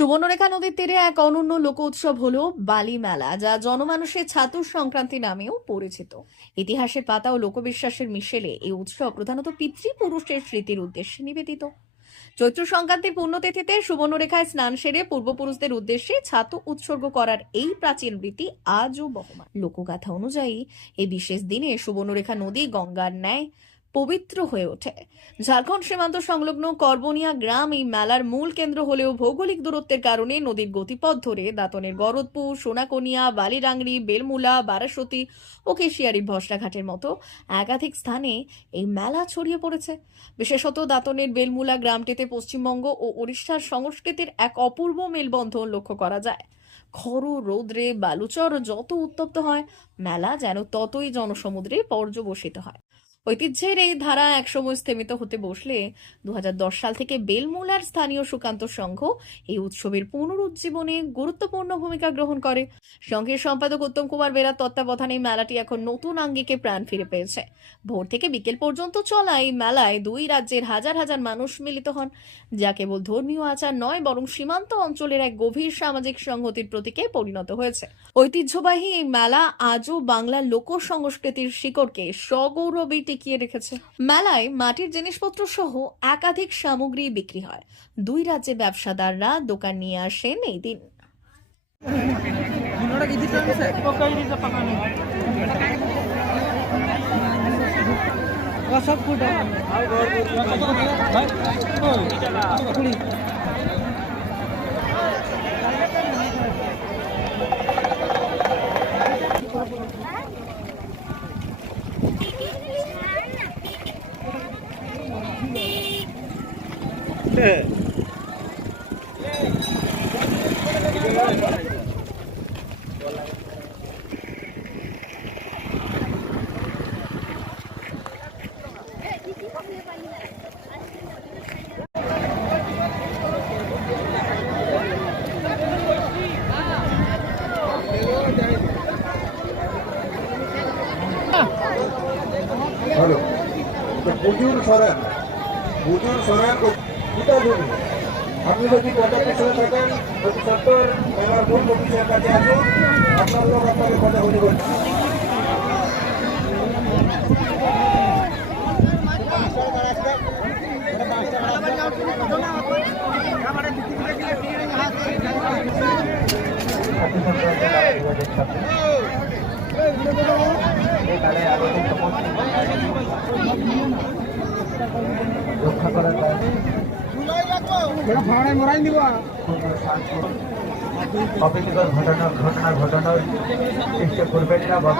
সুবর্ণরেখা নদীর তীরে এক অনন্য লোক উৎসব হলো বালি মেলা, যা জনমানুষের ছাতুর সংক্রান্তি নামেও পরিচিত। ইতিহাসের পাতা ও লোকবিশ্বাসের মিশেলে এই উৎসব প্রধানত পিতৃপুরুষের স্মৃতির উদ্দেশ্যে নিবেদিত। চৈত্র সংক্রান্তির পুণ্যতিথিতে সুবর্ণরেখায় স্নান সেরে পূর্বপুরুষদের উদ্দেশ্যে ছাতু উৎসর্গ করার এই প্রাচীন রীতি আজও বহমান। লোকগাথা অনুযায়ী এই বিশেষ দিনে সুবর্ণরেখা নদী গঙ্গার ন্যায় পবিত্র হয়ে ওঠে। ঝাড়খণ্ড সীমান্ত সংলগ্ন করবনিয়া গ্রাম এই মেলার মূল কেন্দ্র হলেও ভৌগোলিক দূরত্বের কারণে নদীর গতিপথ ধরে দাঁতনের গরদপুর, সোনাকনিয়া, বালিরাংড়ি, বেলমুলা, বারাসতী ও কেশিয়ারি ভসড়াঘাটের মতো একাধিক স্থানে এই মেলা ছড়িয়ে পড়েছে। বিশেষত দাঁতনের বেলমুলা গ্রামটিতে পশ্চিমবঙ্গ ও ওড়িশার সংস্কৃতির এক অপূর্ব মেলবন্ধন লক্ষ্য করা যায়। খর রৌদ্রে বালুচর যত উত্তপ্ত হয়, মেলা যেন ততই জনসমুদ্রে পর্যবসিত হয়। ঐতিহ্যের এই ধারা একসময় স্থিমিত হতে বসলে 2010 সাল থেকে বেলমুলার স্থানীয় সুকান্ত সংঘ এই উৎসবের পুনরুজ্জীবনে গুরুত্বপূর্ণ ভূমিকা গ্রহণ করে। সংঘের সম্পাদক উত্তম কুমার বেরার তত্ত্বাবধানে মেলাটি এখন নতুন আঙ্গিকে প্রাণ ফিরে পেয়েছে। ভোর থেকে বিকেল পর্যন্ত চলা এই মেলায় দুই রাজ্যের হাজার হাজার মানুষ মিলিত হন, যা কেবল ধর্মীয় আচার নয়, বরং সীমান্ত অঞ্চলের এক গভীর সামাজিক সংহতির প্রতীকে পরিণত হয়েছে। ঐতিহ্যবাহী এই মেলা আজও বাংলার লোক সংস্কৃতির শিকড়কে সগৌরবে টিকিয়ে রেখেছে। মেলায় মাটির জিনিসপত্র সহ একাধিক সামগ্রী বিক্রি হয়। দুই রাজ্যের ব্যবসাদাররা দোকান নিয়ে আসেন এই দিন। বুজুর সরেন আপনি যদি কন্ট্যাক্ট হিসেবে থাকেন অতি সত্তর আমার মূল অফিসের কাছে আসুন, আপনার লোক আপনাকে কথা বলি করছে। রক্ষা করার অপ্রীতিকর ঘটনা ঘটানোর চেষ্টা করবেন না বা